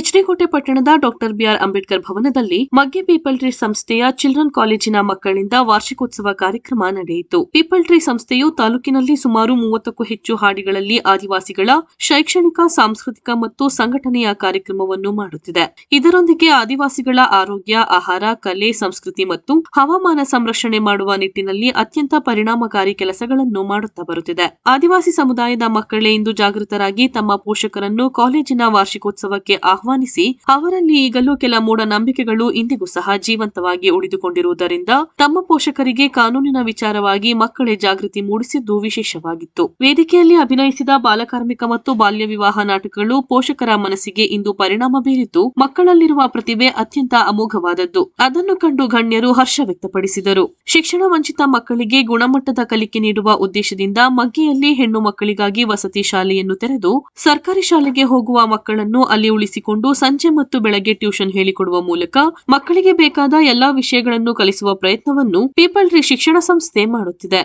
ಎಚ್ಡಿಕೋಟೆ ಪಟ್ಟಣದ doctor B R Ambedkar ಭವನದಲ್ಲಿ ಮಗ್ಗೆ people tree ಸಂಸ್ಥೆಯ ಚಿಲ್ಡ್ರನ್ ಕಾಲೇಜಿನ ಮಕ್ಕಳಿಂದ ವಾರ್ಷಿಕೋತ್ಸವ ಕಾರ್ಯಕ್ರಮ ನಡೆಯಿತು. ಪೀಪಲ್ ಟ್ರೀ ಸಂಸ್ಥೆಯು ತಾಲೂಕಿನಲ್ಲಿ ಸುಮಾರು 30ಕ್ಕೂ ಹೆಚ್ಚು ಹಾಡಿಗಳಲ್ಲಿ ಆದಿವಾಸಿಗಳ ಶೈಕ್ಷಣಿಕ, ಸಾಂಸ್ಕೃತಿಕ ಮತ್ತು ಸಂಘಟನೆಯ ಕಾರ್ಯಕ್ರಮವನ್ನು ಮಾಡುತ್ತಿದೆ. ಇದರೊಂದಿಗೆ ಆದಿವಾಸಿಗಳ ಆರೋಗ್ಯ, ಆಹಾರ, ಕಲೆ, ಸಂಸ್ಕೃತಿ ಮತ್ತು ಹವಾಮಾನ ಸಂರಕ್ಷಣೆ ಮಾಡುವ ನಿಟ್ಟಿನಲ್ಲಿ ಅತ್ಯಂತ ಪರಿಣಾಮಕಾರಿ ಕೆಲಸಗಳನ್ನು ಮಾಡುತ್ತಾ ಬರುತ್ತಿದೆ. ಆದಿವಾಸಿ ಸಮುದಾಯದ ಮಕ್ಕಳೇ ಇಂದು ಜಾಗೃತರಾಗಿ ತಮ್ಮ ಪೋಷಕರನ್ನು ಕಾಲೇಜಿನ ವಾರ್ಷಿಕೋತ್ಸವಕ್ಕೆ ಆಹ್ವಾನಿಸಿ ಅವರಲ್ಲಿ ಈಗಲೂ ಕೆಲ ಮೂಢನಂಬಿಕೆಗಳು ಇಂದಿಗೂ ಸಹ ಜೀವಂತವಾಗಿ ಉಳಿದುಕೊಂಡಿರುವುದರಿಂದ ತಮ್ಮ ಪೋಷಕರಿಗೆ ಕಾನೂನಿನ ವಿಚಾರವಾಗಿ ಮಕ್ಕಳೇ ಜಾಗೃತಿ ಮೂಡಿಸಿದ್ದು ವಿಶೇಷವಾಗಿತ್ತು. ವೇದಿಕೆಯಲ್ಲಿ ಅಭಿನಯಿಸಿದ ಬಾಲಕಾರ್ಮಿಕ ಮತ್ತು ಬಾಲ್ಯ ವಿವಾಹ ನಾಟಕಗಳು ಪೋಷಕರ ಮನಸ್ಸಿಗೆ ಇಂದು ಪರಿಣಾಮ ಬೀರಿದ್ದು ಮಕ್ಕಳಲ್ಲಿರುವ ಪ್ರತಿಭೆ ಅತ್ಯಂತ ಅಮೋಘವಾದದ್ದು. ಅದನ್ನು ಕಂಡು ಗಣ್ಯರು ಹರ್ಷ ವ್ಯಕ್ತಪಡಿಸಿದರು. ಶಿಕ್ಷಣ ವಂಚಿತ ಮಕ್ಕಳಿಗೆ ಗುಣಮಟ್ಟದ ಕಲಿಕೆ ನೀಡುವ ಉದ್ದೇಶದಿಂದ ಮಗ್ಗೆಯಲ್ಲಿ ಹೆಣ್ಣು ಮಕ್ಕಳಿಗಾಗಿ ವಸತಿ ಶಾಲೆಯನ್ನು ತೆರೆದು ಸರ್ಕಾರಿ ಶಾಲೆಗೆ ಹೋಗುವ ಮಕ್ಕಳನ್ನು ಅಲ್ಲಿ ಉಳಿಸಿಕೊಂಡು ಸಂಜೆ ಮತ್ತು ಬೆಳಗ್ಗೆ ಟ್ಯೂಷನ್ ಹೇಳಿಕೊಡುವ ಮೂಲಕ ಮಕ್ಕಳಿಗೆ ಬೇಕಾದ ಎಲ್ಲಾ ವಿಷಯಗಳನ್ನು ಕಲಿಸುವ ಪ್ರಯತ್ನವನ್ನು ಪೀಪಲ್ ಟ್ರೀ ಶಿಕ್ಷಣ ಸಂಸ್ಥೆ ಮಾಡುತ್ತಿದೆ.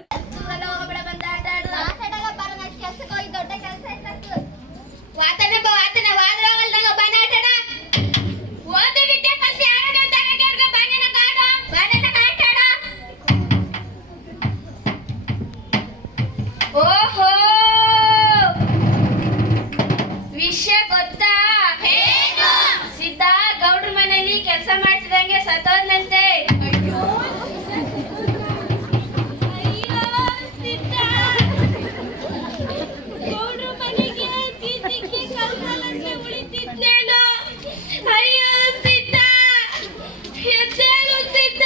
ವಿಷಯ ಗೊತ್ತಾ? ಸಿದ್ಧ ಗೌಡ್ರ ಮನೆಯಲ್ಲಿ ಕೆಲಸ ಮಾಡ್ತಿದಂಗೆ ಸತ್ತೋದ್ನಂತೆ. ಗೌಡ್ರ ಮನೆಗೆ ಉಳಿತಿದ್ನೇನೋ. ಅಯ್ಯೋ ಸಿದ್ಧ, ಎದ್ದೇಳು ಸಿದ್ಧ,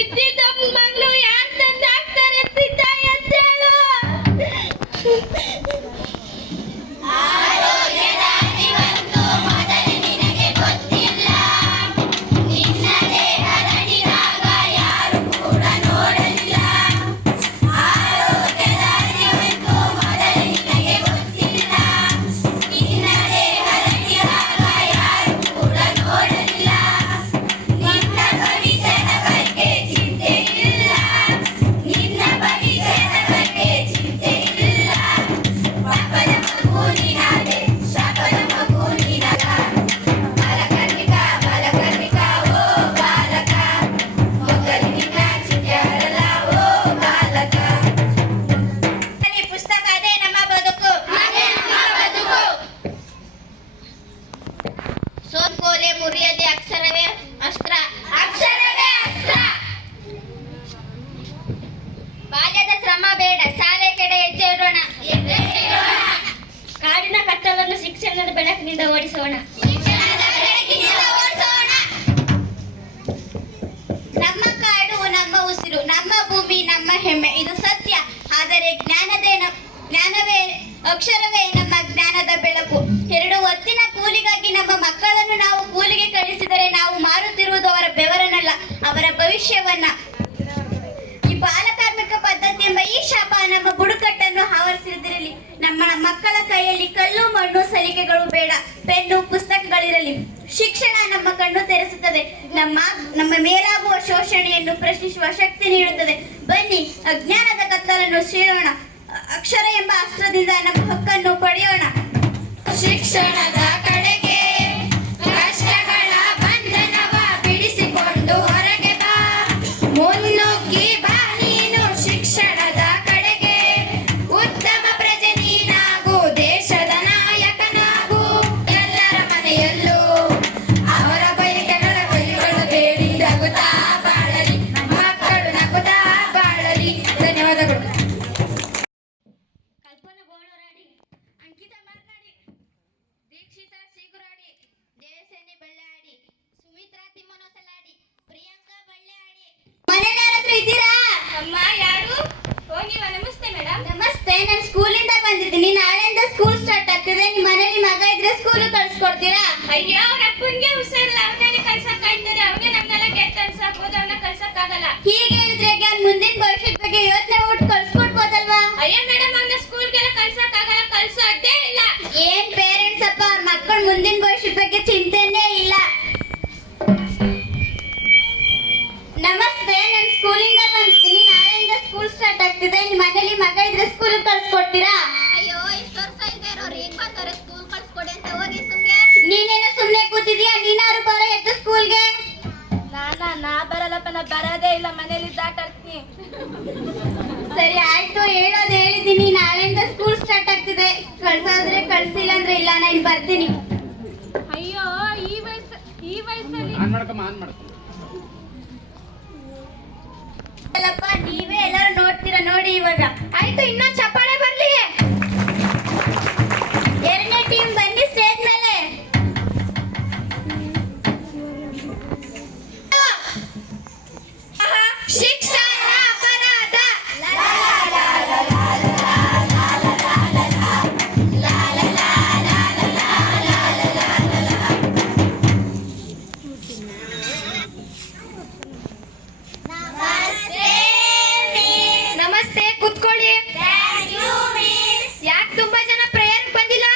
ಇದ್ದಿದ್ದ ಮಗಳು ಯಾರು ತಂದು ಹಾಕ್ತಾರೆ? ಸಿದ್ಧ ಎದ್ದೇಳು. ಸೋನ್ಕೋಲೆ ಮುರಿಯದೆ ಅಕ್ಷರವೇ ಅಸ್ತ್ರ, ಅಕ್ಷರವೇ ಅಸ್ತ್ರ. ಬಾಲ್ಯದ ಶ್ರಮ ಬೇಡ, ಶಾಲೆ ಕಡೆ ಹೆಜ್ಜೆ ಇಡೋಣ. ಕಾಡಿನ ಕತ್ತಲನ್ನು ಶಿಕ್ಷಣದ ಬೆಳಕಿನಿಂದ ಓಡಿಸೋಣ. ನಮ್ಮ ಕಾಡು ನಮ್ಮ ಉಸಿರು, ನಮ್ಮ ಭೂಮಿ ನಮ್ಮ ಹೆಮ್ಮೆ, ಇದು ಸತ್ಯ. ಆದರೆ ಜ್ಞಾನವೇ ಅಕ್ಷರವೇ ನಮ್ಮ ಜ್ಞಾನದ ಬೆಳಕು. ಎರಡು ಹೊತ್ತಿನ ಕೂಲಿಗಾಗಿ ನಮ್ಮ ಮಕ್ಕಳನ್ನು ನಾವು ಕೂಲಿಗೆ ಕಳಿಸಿದರೆ ನಾವು ಮಾರುತ್ತಿರುವುದು ಅವರ ಬೆವರನ್ನಲ್ಲ, ಅವರ ಭವಿಷ್ಯವನ್ನ. ಈ ಬಾಲಕಾರ್ಮಿಕ ಪದ್ಧತಿ ಎಂಬ ಈ ಶಾಪ ನಮ್ಮ ಬುಡಕಟ್ಟನ್ನು ಆವರಿಸಿದಿರಲಿ. ನಮ್ಮ ಮಕ್ಕಳ ಕೈಯಲ್ಲಿ ಕಲ್ಲು, ಮಣ್ಣು, ಸಲಿಕೆಗಳು ಬೇಡ, ಪೆನ್ನು, ಪುಸ್ತಕಗಳಿರಲಿ. ಶಿಕ್ಷಣ ನಮ್ಮ ಕಣ್ಣು ತೆರೆಸುತ್ತದೆ, ನಮ್ಮ ಮೇಲಾಗುವ ಶೋಷಣೆಯನ್ನು ಪ್ರಶ್ನಿಸುವ ಶಕ್ತಿ ನೀಡುತ್ತದೆ. ಬನ್ನಿ, ಅಜ್ಞಾನದ ಕತ್ತಲನ್ನು ಸೀಳೋಣ. ಅಕ್ಷರ ಎಂಬ ಅಸ್ತ್ರದಿಂದ ನಮ್ಮ ಹಕ್ಕನ್ನು ಪಡೆಯೋಣ. ಶಿಕ್ಷಣದ ಕಡೆಗೆ ಕಷ್ಟಗಳ ಬಂಧನವ ಬಿಡಿಸಿಕೊಂಡು ಹೊರಗೆ ಬಾ, ಮುನ್ನುಗ್ಗಿ ಬಾ ನೀನು ಶಿಕ್ಷಣದ ಕಡೆಗೆ. ಉತ್ತಮ ಪ್ರಜೆ ನೀನಾಗು, ದೇಶದ ನಾಯಕನಾಗು. ಎಲ್ಲರ ಮನೆಯಲ್ಲೂ ಅವರ ಬಯಕೆಗಳ ಬಲಿಗೊಳ್ಳಬೇಡಿ, ನಗುತ್ತಾ ಬಾಳಲಿ ಮಕ್ಕಳು, ನಗುತ್ತಾ ಬಾಳಲಿ. ಧನ್ಯವಾದಗಳು. ಕಲ್ಪನಾ ಗೋಳರಾಡಿ, ಅಂಕಿತಾ ಮಾರ್ನಾಡಿ, ದೀಕ್ಷಿತಾ ಸಿಗುರಾಡಿ, ದೇವಸೇನೆ ಬಳ್ಳಾಡಿ, ಸುಮಿತ್ರಾ ತಿಮ್ಮನೊಸಲಾಡಿ, ಪ್ರಿಯಾಂಕಾ ಬಳ್ಳಾಡಿ. ಮನೇಲಿ ಯಾರಾದ್ರೂ ಇದ್ದೀರಾ? ಅಮ್ಮ ಯಾರು? ಹೋಗಿವಾ? ನಮಸ್ತೆ ಮೇಡಮ್. ನಮಸ್ತೆ, ನಾನು ಸ್ಕೂಲಿಂದ ಬಂದಿದ್ದೀನಿ. ನಾಳೆಯಿಂದ ಸ್ಕೂಲ್ ಸ್ಟಾರ್ಟ್ ಆಗ್ತಿದೆ. ನಿಮ್ಮ ಮನೇಲಿ ಮಗ ಇದ್ರೆ ಸ್ಕೂಲ್ ಕಳ್ಸ್ಕೊಡ್ತೀರಾ? ಅಯ್ಯೋ, ಅವ್ರ ಅಪ್ಪನಿಗೆ ಹುಷಾರಿಲ್ಲ, ಅವ್ರನ್ನೆಲ್ಲ ಕಳ್ಸಕ್ ಆಯ್ತಾರೆ. ಅವ್ರಿಗೆ ನಮ್ನೆಲ್ಲ ಕೆಟ್ಟ ಅನ್ಸಾಕ್ಬೋದು, ಅವ್ರನ್ನ ಕಳ್ಸಕ್ ಆಗಲ್ಲ. ಹೀಗೆ ಹೇಳಿದ್ರೆ ಅವ್ನ ಮುಂದಿನ ಭವಿಷ್ಯದ ಬಗ್ಗೆ ಯೋಚನೆ ಮಾಡಿ ಕಳ್ಸ್ಕೊಡ್ಬೋದಲ್ವಾ? ಅಯ್ಯೋ ಮೇಡಮ್, ಅವ್ನ ಸ್ಕೂಲ್ಗೆಲ್ಲ ಕಳ್ಸಕ್ ಆಗಲ್ಲ, ಕಳ್ಸೋದೇ ಇಲ್ಲ. ಏನ್ ಪೇರೆಂಟ್ಸ್ ಅಪ್ಪ, ಅವ್ರ ಮಕ್ಕಳ ಮುಂದಿನ ಭವಿಷ್ಯದ ಬಗ್ಗೆ ಚಿಂತೆನೇ ಇಲ್ಲ. ನಮಸ್ತೆ, ನಾನು ಸ್ಕೂಲಿಂದ ಬಂದಿದ್ದೀನಿ. ನಾಳೆಯಿಂದ ಸ್ಕೂಲ್ ಸ್ಟಾರ್ಟ್ ಆಗ್ತಿದೆ. ನಿಮ್ಮ ಮನೇಲಿ ಮಗ ಇದ್ರೆ ಸ್ಕೂಲ್ ಕಳ್ಸ್ಕೊಡ್ತೀರಾ? ಅಯ್ಯೋ, ಇಷ್ಟು ವರ್ಷ ಇಲ್ದೇ ಇರೋರು ಈಗ ಬಂದವ್ರೆ, ಸ್ಕೂಲ್ ಕಳ್ಸ್ಕೊಡಿ ಅಂತ. ಹೋಗಿ ಸುಮ್ಗೆ. ನಾ ಬರಲ್ಲಪ್ಪ, ನಾ ಬರೋದೇ ಇಲ್ಲ, ಮನೇಲಿ ದಾಟಾಡ್ತೀನಿ. ಸರಿ ಆಯ್ತು, ಹೇಳೋದು ಹೇಳಿದ್ದೀನಿ. ನಾಳೆಯಿಂದ ಸ್ಕೂಲ್ ಸ್ಟಾರ್ಟ್ ಆಗ್ತಿದೆ. ಕಳ್ಸಾದ್ರೆ ಕಳ್ಸಿಲ್ಲ ಅಂದ್ರೆ ಇಲ್ಲ, ನಾ ಇಲ್ಲಿ ಬರ್ತೀನಿ. ಅಯ್ಯೋ, ಈ ವಯಸ್ಸಲ್ಲಿ ಅಲ್ಲಪ್ಪ, ನೀವೇ ಎಲ್ಲರೂ ನೋಡ್ತೀರಾ, ನೋಡಿ ಇವಾಗ. ಆಯ್ತು, ಇನ್ನೊಂದು ಚಪ್ಪಾಳೆ ಬರ್ಲಿ. ಎರಡನೇ ಟೀಮ್ ಬನ್ನಿ ಸ್ಟೇಜ್ ಮೇಲೆ. ಶಿಕ್ಷಣ ಅಪರಾಧ. ನಮಸ್ತೆ, ಕುತ್ಕೊಳ್ಳಿ. ಯಾಕೆ ತುಂಬಾ ಜನ ಪ್ರೇಯರ್ ಬಂದಿಲ್ಲ?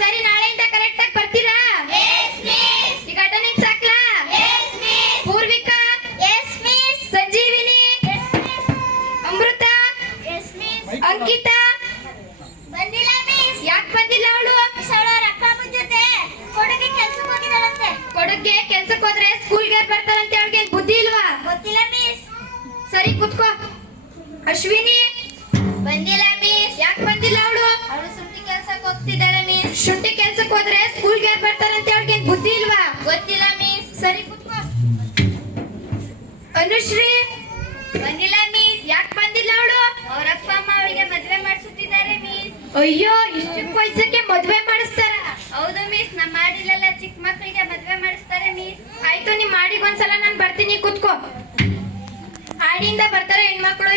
ಸರಿ, ನಾಳೆಯಿಂದ ಕರೆಕ್ಟ್ ಆಗಿ ಬರ್ತೀರಾ? ಈಗ ಅಟೆಂಡೆನ್ಸ್ ಹಾಕ್ಲಾ? ಪೂರ್ವಿಕಾ, ಸಂಜೀವಿನಿ, ಅಮೃತ, ಅಂಕಿತಾ ಬಂದಿಲ್ಲ ಮಿಸ್. ಯಾಕೆ ಬಂದಿಲ್ಲ ಅವಳು? ಅವಳ ಅಪ್ಪ ಅಮ್ಮನ ಜೊತೆ ಕೊಡಗೆ ಕೆಲ್ಸಕ್ಕೆ ಹೋಗಿದ್ದಾಳಂತೆ. ಕೊಡಗ್ಗೆ ಕೆಲ್ಸಕ್ಕೆ ಹೋದ್ರೆ ಸ್ಕೂಲ್ಗೆ ಬರ್ತಾರಂತೆ. ಅವಳಿಗೆ ಏನ್ ಬುದ್ಧಿ ಇಲ್ವಾ? ಗೊತ್ತಿಲ್ಲ ಮಿಸ್. ಸರಿ, ಕುತ್ಕೋ. ಅಶ್ವಿನಿ ಬಂದಿಲ್ಲ ಮಿಸ್. ಯಾಕೆ ಬಂದಿಲ್ಲ ಅವಳು? ಅವಳು ಸುಟ್ಟಿ ಕೆಲ್ಸಕ್ಕೆ ಹೋಗ್ತಿದ್ದಾಳೆ ಮಿಸ್. ಶುಂಠಿ ಕೆಲ್ಸಕ್ಕೆ ಹೋದ್ರೆ ಸ್ಕೂಲ್ಗೆ ಬರ್ತಾರಂತೆ. ಅವಳಿಗೆ ಏನ್ ಬುದ್ಧಿ ಇಲ್ವಾ? ಗೊತ್ತಿಲ್ಲ ಮಿಸ್. ಸರಿ, ಕುತ್ಕೋ. ಅನುಶ್ರೀ ಬಂದಿಲ್ಲ ಮಿಸ್. ಯಾಕೆ ಬಂದಿಲ್ಲ ಅವಳು? ಅವ್ರ ಅಪ್ಪ ಅಮ್ಮ ಅವಳಿಗೆ ಮದ್ವೆ ಮಾಡಿಸುತ್ತಿದ್ದಾರೆ ಮಿಸ್. ಅಯ್ಯೋ, ಇಷ್ಟು ಚಿಕ್ಕ ವಯಸ್ಸಕ್ಕೆ ಮದ್ವೆ ಮಾಡಿಸ್ತಾರ? ಹೌದು ಮಿಸ್, ನಮ್ಮ ಮಾಡಿಲೆಲ್ಲ ಚಿಕ್ಕ ಮಕ್ಕಳಿಗೆ ಮದ್ವೆ ಮಾಡಿಸ್ತಾರೆ ಮಿಸ್. ಆಯ್ತು, ನಿಮ್ ಮಾಡಿಗೆ ಒಂದ್ಸಲ ನಾನು ಬರ್ತೀನಿ, ಕುತ್ಕೋ. ಹಾಡಿಂದ ಬರ್ತಾರೆ ಹೆಣ್ಮಕ್ಳು,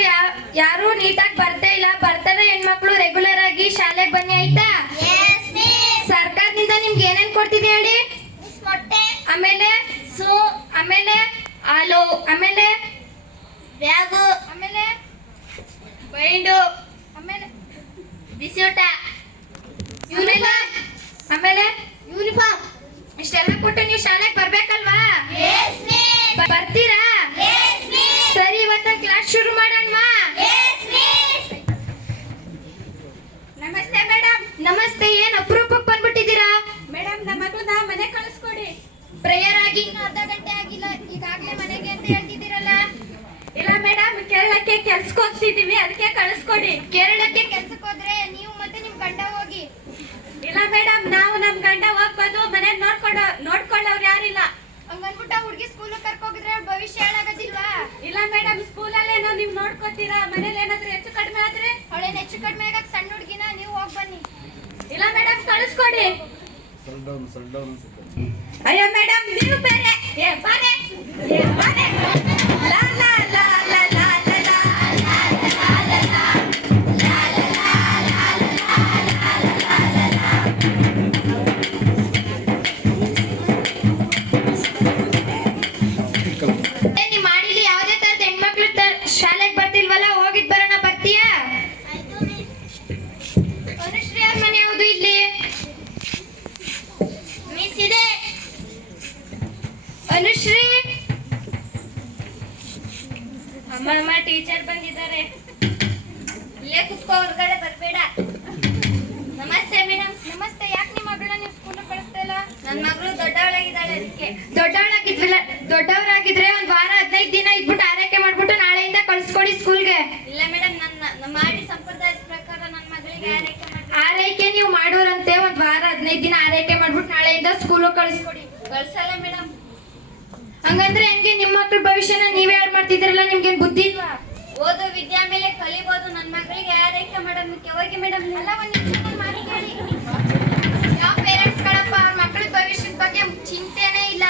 ಯಾರು ನೀಟಾಗಿ ಬರ್ತಾ ಇಲ್ಲ. ಬರ್ತಾರೆ ಹೆಣ್ಮಕ್ಳು, ರೆಗ್ಯುಲರ್ ಆಗಿ ಶಾಲೆಗೆ ಬನ್ನಿ, ಆಯ್ತಾ? Yes miss. ಸರ್ಕಾರದಿಂದ ನಿಮ್ಗೆ ಏನೇನ್ ಕೊಡ್ತಿದೆ ಹೇಳಿ? ಮಿಸ್ ಮೊಟ್ಟೆ, ಆಮೇಲೆ ಆಮೇಲೆ ಹಾಲು, ಆಮೇಲೆ ಬ್ಯಾಗು, ಆಮೇಲೆ ಬೈಂಡು, ಆಮೇಲೆ ಬಿಸಿ ಊಟ, ಯೂನಿಫಾರ್ಮ್, ಆಮೇಲೆ ಯೂನಿಫಾರ್ಮ್. ಇಷ್ಟೆಲ್ಲ ಕೊಟ್ಟು ನೀವು ಶಾಲೆಗೆ ಬರ್ಬೇಕಲ್ವಾ? Yes miss. ಬರ್ತೀರಾ? Yes miss. ಸರಿ, ಇವತ್ತ ಕ್ಲಾಸ್ ಶುರು ಮಾಡೋಣವಾ? Yes miss. ನಮಸ್ತೆ ಮೇಡಮ್. ನಮಸ್ತೆ, ಏನ್ ಅಪರೂಪಕ್ಕೆ ಬಂದ್ಬಿಟ್ಟಿದ್ದೀರಾ? ಮೇಡಮ್, ನಮ್ಮ ಮಗುನ ಮನೆ ಕಳಿಸ್ಕೊಡಿ. ಪ್ರೇಯರ್ ಆಗಿ ಇನ್ನು ಅರ್ಧ ಗಂಟೆ ಆಗಿಲ್ಲ, ಈಗಾಗಲೇ ಮನೆಗೆ ಅಂತ ಹೇಳ್ತಿದ್ದೀರಲ್ಲ. ಇಲ್ಲ ಮೇಡಮ್, ಕೇರಳಕ್ಕೆ ಕೆಲ್ಸಕ್ಕೆ ಹೋಗ್ತಿದೀವಿ, ಅದಕ್ಕೆ ಕಳಿಸ್ಕೊಡಿ. ಕೇರಳಕ್ಕೆ ಕೆಲ್ಸಕ್ಕೆ ಹೋದ್ರೆ ನೀವು ಮತ್ತೆ ನಿಮ್ ಗಂಡ ಹೋಗಿ. ಇಲ್ಲ ಮೇಡಮ್, ನಾವು ನಮ್ ಗಂಡ ಹೋಗ್ಬೋದು, ಮನೆ ನೋಡ್ಕೊಳ್ಳೋರು ಯಾರಿಲ್ಲ. ಹಂಗನ್ಬಿಟ್ಟ ಹುಡುಗಿ ಸ್ಕೂಲ್ ಕರ್ಕೋಗಿದ್ರೆ ಅವ್ಳ ಭವಿಷ್ಯ ಹಾಳಾಗೋದಿಲ್ವಾ? ಇಲ್ಲ ಮೇಡಮ್, ಸ್ಕೂಲಲ್ಲೇನೋ ನೀವು ನೋಡ್ಕೋತೀರಾ, ಮನೇಲಿ ಏನಾದ್ರೂ ಹೆಚ್ಚು ಕಡಿಮೆ ಆದ್ರೆ? ಅವಳೇನ್ ಹೆಚ್ಚು ಕಡಿಮೆ ಆಗಕ್ ಸಣ್ಣ ಹುಡುಗಿನ, ನೀವು ಹೋಗ್ ಬನ್ನಿ. ಇಲ್ಲ ಮೇಡಮ್, ಕಳಿಸ್ಕೊಡಿ. ಅಯ್ಯೋ ಮೇಡಮ್, ನೀವು ಬೇರೆ. ಏ ಬಾರೆ, ಏ ಬಾರೆ. ಲಾ ಲಾ ಲಾ ಲಾ ಲಾ ಲಾ ನಿಮ್ ಮಾಡಿಲಿ ಯಾವ್ದೇ ತರದ ಹೆಣ್ಮಕ್ಳು ಶಾಲೆಗೆ ಬರ್ತಿಲ್ವಲ್ಲ, ಹೋಗಿದ್ ಬರೋಣ, ಬರ್ತೀಯಾ? ಅನುಶ್ರೀ ಅವ್ರ ಮನೆ ಯಾವುದು ಇಲ್ಲಿ? ಮಿಸ್ ಇದೆ. ಅನುಶ್ರೀ, ಅಮ್ಮ ಟೀಚರ್ ಬಂದಿದ್ದಾರೆ. ಇಲ್ಲೇ ಕುತ್ಕೋ, ಹೊರಗಡೆ ಬರ್ಬೇಡ. ನಮಸ್ತೆ ಮೇಡಮ್. ನಮಸ್ತೆ. ಯಾಕೆ ನಿಮ್ಮ ಮಗಳನ್ನ ನೀವು ಸ್ಕೂಲ್ ಕಳಿಸ್ತಾ ಇಲ್ಲ? ನನ್ನ ಮಗಳು ದೊಡ್ಡವಳಾಗಿದ್ದಾಳೆ, ಅದಕ್ಕೆ. ದೊಡ್ಡವರಾಗಿದ್ರೆ ಒಂದ್ ವಾರ 15 ದಿನ ಇದ್ಬಿಟ್ಟು ಆರೈಕೆ ಮಾಡ್ಬಿಟ್ಟು ನಾಳೆಯಿಂದ ಕಳಿಸ್ಕೊಡಿ ಸ್ಕೂಲ್ಗೆ. ಇಲ್ಲ ಮೇಡಮ್, ನಮ್ಮ ಮಾಡಿ ಸಂಪ್ರದಾಯದ ಪ್ರಕಾರ ನನ್ನ ಮಗಳಿಗೆ ಆರೈಕೆ ಮಾಡಿ. ಆರೈಕೆ ನೀವು ಮಾಡೋರಂತೆ, ಒಂದ್ ವಾರ 15 ದಿನ ಆರೈಕೆ ಮಾಡ್ಬಿಟ್ಟು ನಾಳೆಯಿಂದ ಸ್ಕೂಲ್ ಕಳಿಸ್ಕೊಡಿ. ಕಳ್ಸಲ್ಲ ಮೇಡಮ್. ಹಂಗಂದ್ರೆ ಹೆಂಗೆ? ನಿಮ್ಮ ಮಕ್ಳ ಭವಿಷ್ಯನ ನೀವೇ ಹಾಳು ಮಾಡ್ತಿದ್ರಲ್ಲ, ನಿಮ್ಗೇನ್ ಬುದ್ಧಿ ಇಲ್ವಾ? ಓದು ವಿದ್ಯೆ ಮೇಲೆ ಕಲಿಬಹುದು. ನನ್ನ ಮಗಳಿಗೆ ಆರೈಕೆ ಮಾಡೋದಕ್ಕೆ ಹೋಗಿ ಮೇಡಮ್. ಅಲ್ಲ, ಒಂದ್ ನಿಮಿಷ ಮಾಡಿ ಕೇಳಿ. ಯಾವ ಪೇರೆಂಟ್ಸ್ಗಳಪ್ಪ ಅವ್ರ ಮಕ್ಳ ಭವಿಷ್ಯದ ಬಗ್ಗೆ ಚಿಂತೆನೇ ಇಲ್ಲ.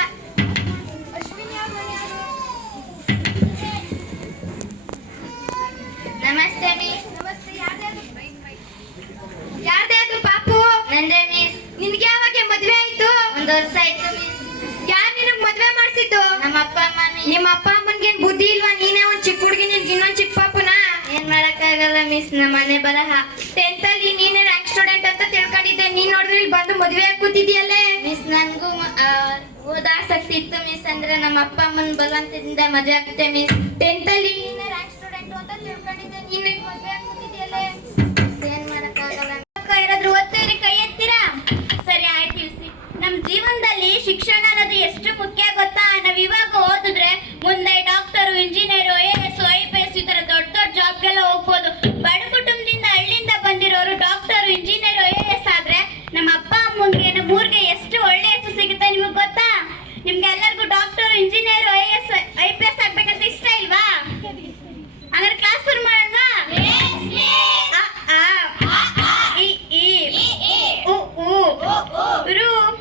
ಅಶ್ವಿನಿ ಅವ್ರ ಮನೆ ಯಾರು? ನಮಸ್ತೆ ಮಿಸ್. ನಮಸ್ತೆ. ಯಾರ್ದೇ ಅದು ಪಾಪು? ನಂದೇ ಮಿಸ್. ನಿನ್ಗೆ ಯಾವಾಗ ಮದ್ವೆ ಆಯ್ತು? 1 ವರ್ಷ ಆಯ್ತು ಮಿಸ್. ಯಾರು ನಿನಗ್ ಮದ್ವೆ ಮಾಡ್ಸಿದ್ದು? ನಮ್ಮ ಅಪ್ಪ ಅಮ್ಮ ಮಿಸ್. ನಿಮ್ಮ ಅಪ್ಪ ಅಮ್ಮನ್ಗೇನ್ ಬುದ್ಧಿ ಇಲ್ವಾ? ನೀನೇ ಒಂದ್ ಚಿಕ್ಕ ಹುಡುಗಿ, ನಿನ್ಗೆ ಇನ್ನೊಂದ್ ಚಿಕ್ಕ ಪಾಪುನ? ಏನ್ ಮಾಡಕ್ಕಾಗಲ್ಲ ಮಿಸ್, ನಮ್ಮ ಮನೆ ಬರಹ. 10th ಅಲ್ಲಿ ನೀನೇ ರ್ಯಾಂಕ್ ಸ್ಟೂಡೆಂಟ್ ಅಂತ ತಿಳ್ಕೊಂಡಿದ್ದೆ. ನೀನ್ ನೋಡಿದ್ರೆ ಇಲ್ಲಿ ಬಂದು ಮದ್ವೆ ಆಗಿ ಕೂತಿದ್ಯಲ್ಲೇ. ಮಿಸ್, ನನ್ಗೂ ಓದ ಆಸಕ್ತಿ ಇತ್ತು ಮಿಸ್. ಅಂದ್ರೆ ನಮ್ಮ ಅಪ್ಪ ಅಮ್ಮನ ಬಲವಂತದಿಂದ ಮದುವೆ ಆಗ್ತೆ ಮಿಸ್. 10th ಅಲ್ಲಿ ನೀನೇ ರ್ಯಾಂಕ್ ಸ್ಟೂಡೆಂಟ್ ಅಂತ ತಿಳ್ಕೊಂಡಿದ್ದೆ. ನೀನೇ ಮದ್ವೆ ಆಗಿ ಕೂತಿದ್ಯಲ್ಲೇ. ಏನ್ ಮಾಡಕ್ಕಾಗಲ್ಲ. ಯಾರಾದ್ರೂ ಓದ್ತಿದ್ರೆ ಕೈ ಎತ್ತೀರಾ? ಸರಿ ಆಯ್ತು, ತಿಳಿಸಿ. ನಮ್ ಜೀವನದಲ್ಲಿ ಶಿಕ್ಷಣ ಅನ್ನೋದು ಎಷ್ಟು ಮುಖ್ಯ ಗೊತ್ತಾ? ರೂಮ್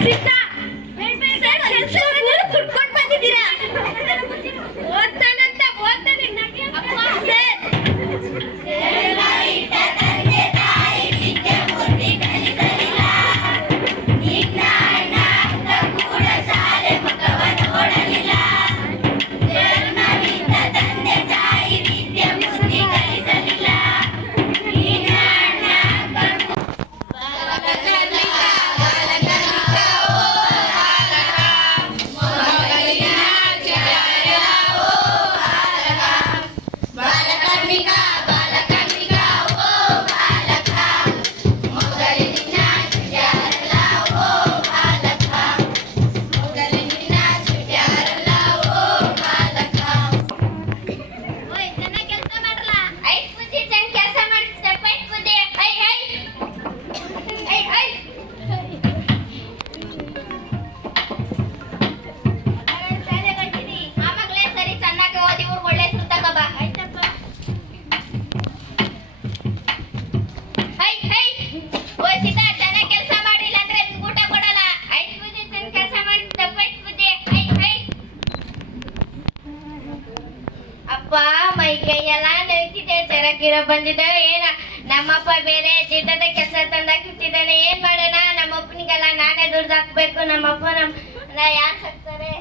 ಸೀತಾ ಕೆಲಸ ಕುಡ್ಕೊಂಡು ಬಂದಿದ್ದೀರಾ ಓದ್ತಾನಂತ ಓದ್ತಾನೆ ಸರ್ ಮೈ ಕೈ ಎಲ್ಲ ನೈತಿದೆ ಚರಕಿರ ಬಂದಿದೆ ಏನ ನಮ್ಮಪ್ಪ ಬೇರೆ ಜಿದ್ದದ ಕೆಲಸ ತಂದಾಕಿಟ್ಟಿದ್ದಾನೆ ಏನ್ ಮಾಡೋಣ ನಮ್ಮಪ್ಪನಿಗೆಲ್ಲ ನಾನೇ ದುಡ್ಡು ಹಾಕ್ಬೇಕು ನಮ್ಮಪ್ಪ ನಮ್ಮ ಯಾರು ಹಾಕ್ತಾರೆ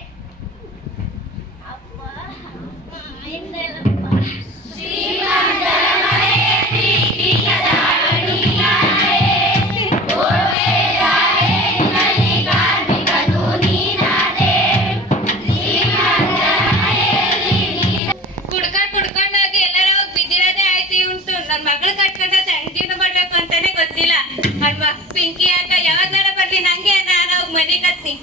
ಅಪ್ಪ ಪಿಂಕಿ ಆಗ ಯಾವಾಗ್ಲಾರ ಬರ್ಲಿ ನಂಗೆ ನಾನು ಮನೆ ಕತ್ತಿ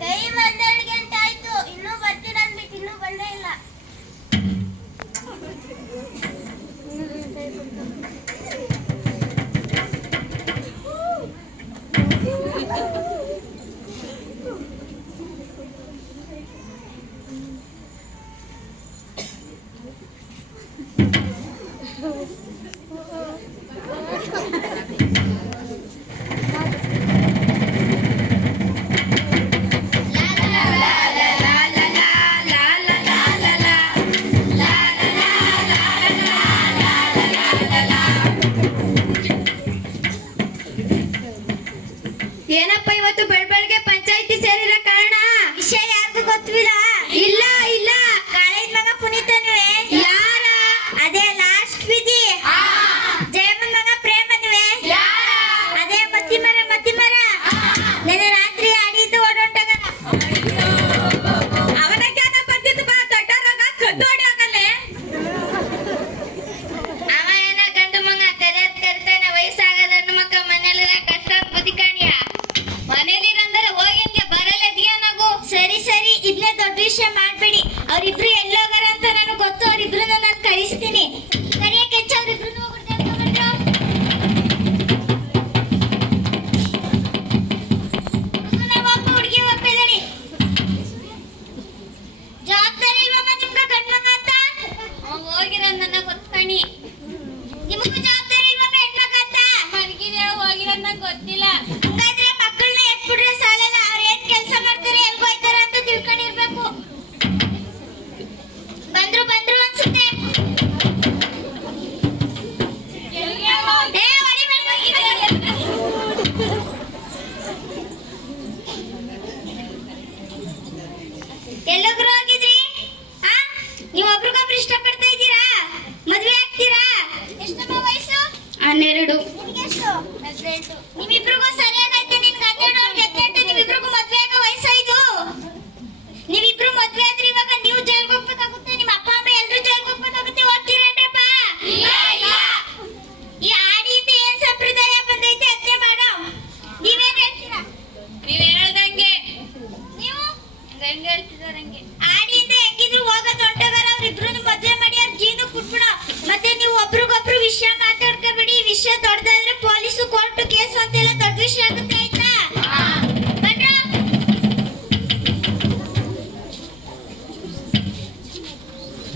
ಟೈಮ್ 12 ಗಂಟೆ ಆಯ್ತು ಇನ್ನೂ ಬರ್ತೀರ ಅಂದ್ಬಿಟ್ಟು ಇನ್ನೂ ಬಂದೇ ಇಲ್ಲ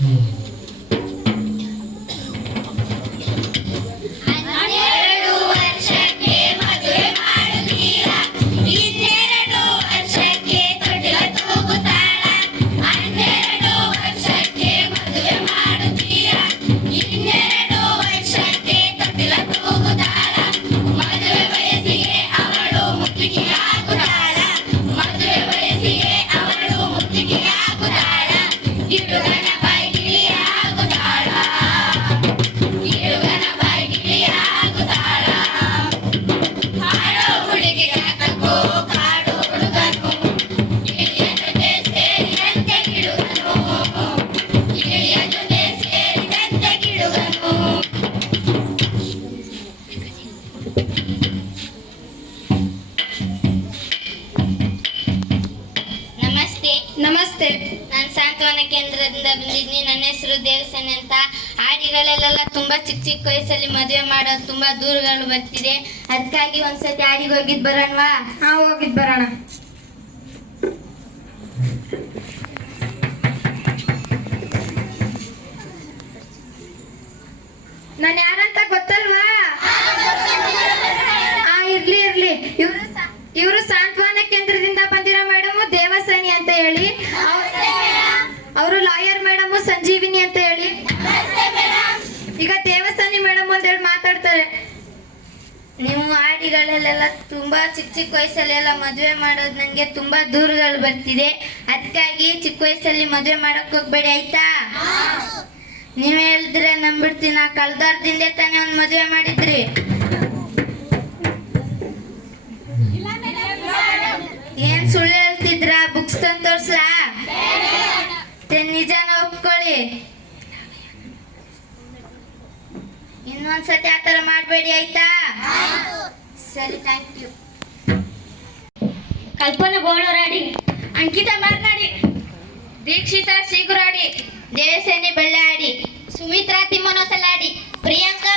ಹನ್ನೆರಡು ವರ್ಷಕ್ಕೆ ಮದುವೆ ಮಾಡುತ್ತೀರಾ, ಇನ್ನೆರಡು ವರ್ಷಕ್ಕೆ ತೊಟ್ಟಿಲ ತೂಗುತ್ತಾಳ. 12 ವರ್ಷಕ್ಕೆ ಮದುವೆ ಮಾಡುತ್ತೀರಾ, ಇನ್ನೆರಡು ವರ್ಷಕ್ಕೆ ತೊಟ್ಟಿಲ ತೂಗುತ್ತಾಳ. ಮದುವೆ ವಯಸ್ಸಿಗೆ ಅವಳು ಮುತ್ತಿಗೆಯಾಗುತ್ತಾಳ, ಮದುವೆ ವಯಸ್ಸಿಗೆ ಅವಳು ಮುತ್ತಿಗೆಯಾಗುತ್ತಾಳ. ಗಿಡುಗನ ಬಾಯ್ಗಿಳಿಯಾಗುತ್ತಾಳ, ಗಿಡುಗನ ಬಾಯ್ಗಿಳಿಯಾಗುತ್ತಾಳ. ಹಾಡೋ ಹುಡುಗಿಯ ಕಕ್ಕೋ ಕಾಡು ಹುಡುಗನು, ಗಿಳಿಯ ಜೊತೆ ಸೇರಿದಂತೆ ಗಿಡುಗನು, ಗಿಳಿಯ ಜೊತೆ ಸೇರಿದಂತೆ ಗಿಡುಗನು. ನಮಸ್ತೆ. ನಮಸ್ತೆ. ನಾನು ಸಾಂತ್ವನ ಕೇಂದ್ರದಿಂದ ಬಂದಿದ್ದೀನಿ. ನನ್ನ ಹೆಸರು ದೇವಸೇನೆ ಅಂತ. ಹಾಡಿಗಳಲ್ಲೆಲ್ಲ ತುಂಬಾ ಚಿಕ್ಕ ಚಿಕ್ಕ ವಯಸ್ಸಲ್ಲಿ ಮದುವೆ ಮಾಡೋದು ತುಂಬಾ ದೂರಗಳು ಬರ್ತಿದೆ. ಅದಕ್ಕಾಗಿ ಒಂದ್ಸತಿ ಹಾಡಿಗೆ ಹೋಗಿದ್ ಬರೋಣವಾ? ಹಾ, ಹೋಗಿದ್ ಬರೋಣ. ನಾನು ಯಾರಂತ ಗೊತ್ತಲ್ವಾ? ಇರ್ಲಿ. ಇವರು ಸಾಂತ್ವನ ಕೇಂದ್ರದಿಂದ ಬಂದಿರೋ ಮೇಡಮ್ ದೇವಸೇನಿ ಅಂತ ಹೇಳಿ. ಅವರು ಲಾಯರ್ ಮೇಡಮ್ ಸಂಜೀವಿನಿ ಅಂತ ಹೇಳಿ. ಈಗ ದೇವಸೇನಿ ಮೇಡಮ್ ಅಂತ ಹೇಳಿ ಮಾತಾಡ್ತಾರೆ. ನೀವು ಹಾಡಿಗಳಲ್ಲೆಲ್ಲ ತುಂಬಾ ಚಿಕ್ಕ ಚಿಕ್ಕ ವಯಸ್ಸಲ್ಲೆಲ್ಲ ಮದುವೆ ಮಾಡೋದು ನನಗೆ ತುಂಬಾ ದೂರಗಳು ಬರ್ತಿದೆ. ಅದಕ್ಕಾಗಿ ಚಿಕ್ಕ ವಯಸ್ಸಲ್ಲಿ ಮದುವೆ ಮಾಡಕ್ ಹೋಗ್ಬೇಡಿ, ಆಯ್ತಾ? ನೀವ್ ಹೇಳಿದ್ರೆ ನಂಬಿಡ್ತೀನ. ಕಳ್ದಾರ್ದಿಂದೆ ತಾನೇ ಒಂದ್ ಮದುವೆ ಮಾಡಿದ್ರಿ. ಏನ್ ಸುಳ್ಳು ಹೇಳ್ತಿದ್ರ? ಬುಕ್ಸ್ ತಂದು ತೋರ್ಸ್ಲಾ? ನಿಜಾನ ಒಪ್ಕೊಳ್ಳಿ. ಇನ್ನೊಂದ್ಸತಿ ಆತರ ಮಾಡ್ಬೇಡಿ, ಆಯ್ತಾ? ಸರಿ, ಥ್ಯಾಂಕ್ ಯು. ಕಲ್ಪನಾ ಗೋಳರಾಡಿ, ಅಂಕಿತಾ ಮಾರ್ನಾಡಿ, ದೀಕ್ಷಿತಾ ಸೀಗುರಾಡಿ, ದೇವಸೇನೆ ಬಳ್ಳಾಡಿ, ಸುಮಿತ್ರಾ ತಿಮ್ಮನೊಸಲಾಡಿ, ಪ್ರಿಯಾಂಕಾ